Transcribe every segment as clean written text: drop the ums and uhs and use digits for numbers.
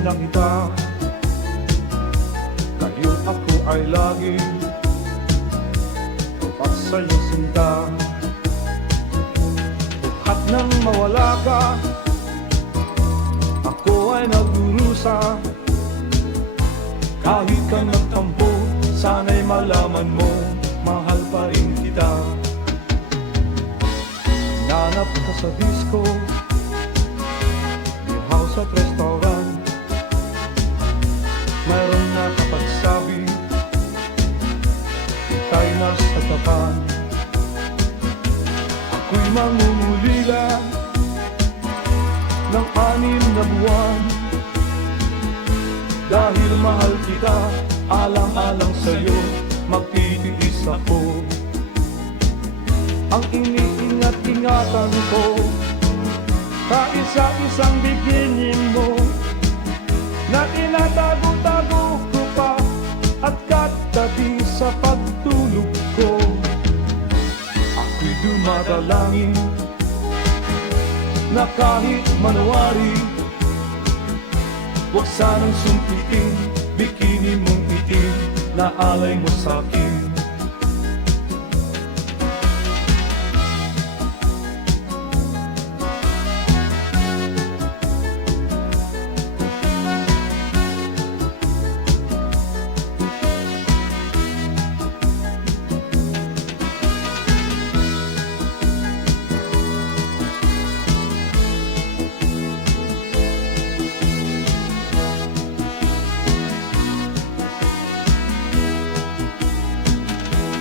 na kita, ngayon ako ay laging tupat sa iyong sinta. Buhat nang mawala ka, ako ay nagdurusa. Kahit ka nagtampo, sana'y malaman mo, mahal pa rin kita. Nanap ka sa disco, yung house at restaurant, mayroon na kapagsabi, tayo na sa tapan. Ako'y mangungulila ng 6 na buwan, dahil mahal kita, alang-alang sa'yo, magtitiis ako. Ang iniingat-ingatan ko, kaisa-isang bikini mo, na tinatago-tago ko pa, at katabi sa pagtulog ko. Ako'y dumadalangin, na kahit manawari, huwag sanang sumpitin, bikini mong itim, na alay mo sa'kin.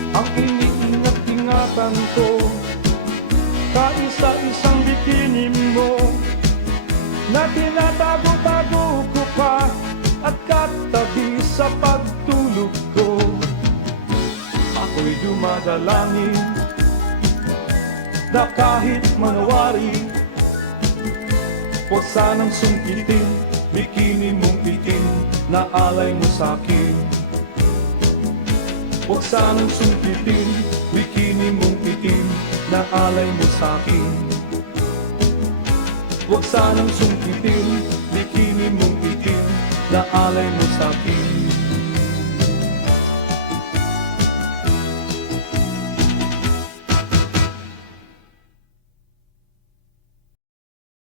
Ang iniingat-ingatan ko, kaisa-isang bikini mo, na tinatago-tago ko pa, at katabi sa pagtulog ko. Ako'y dumadalangin, na kahit manawari, huwag sanang sungkitin, bikini mong itim, na alay mo sa'kin. Huwag sanang sungkitin, bikini mong itim, na alay mo sa'kin. Huwag sanang sungkitin, bikini mong itim, na alay mo sa'kin.